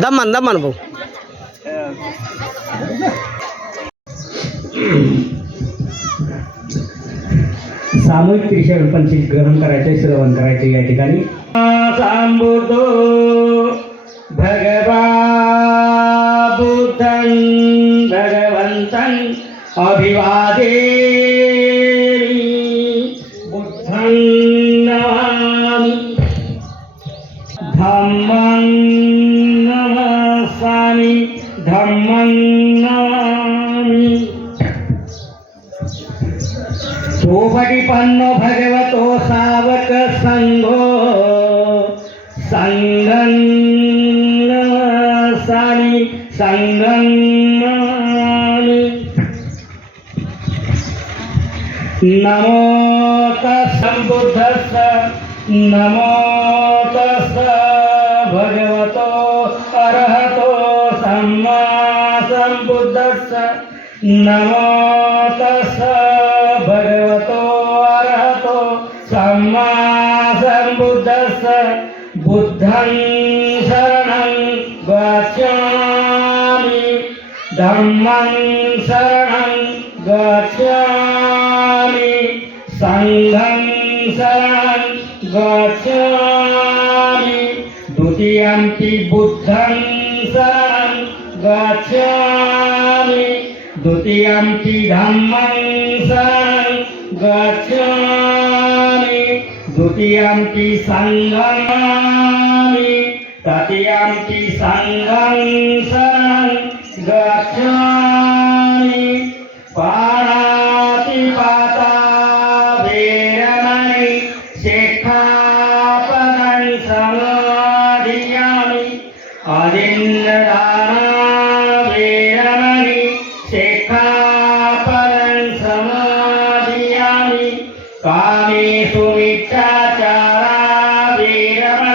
दमन दमन भाऊ सामूहिक त्रिशरण पंचीस ग्रहण करायचे, श्रवण करायचे या ठिकाणी. सांबुदो भगवा बुद्धं भगवन्तं अभिवादेमि बुद्धं नमामि धम्मं नमामि धम्मं नमामि. सोपटिपन्नो भगवतो सावक संघो संघं नमामि संघं नमामि. नमो तस्सः बुद्धस्य नमो तस्सः भगवतो अरहतो सम्मा सम्बुद्धस्य नमो तस्सः भगवतो अरहतो सम्मा सम्बुद्धस्य. बुद्धं शरणं गच्छामि धम्मं शरणं गच्छामि संघं शरणं गच्छामि. द्वितीयंपि बुद्धं शरणं गच्छामि द्वितीयंपि धम्मं शरणं गच्छामि द्वितीयंपि संघं नमामि तृतीयंपि संघं शरणं गच्छामि. पाणातिपाता वेरमणि शिक्षापदं समादियामि. अदिन्नदाना वेरमणि शिक्षापदं समादियामि. कामेषु मिथ्याचारा वेरमणि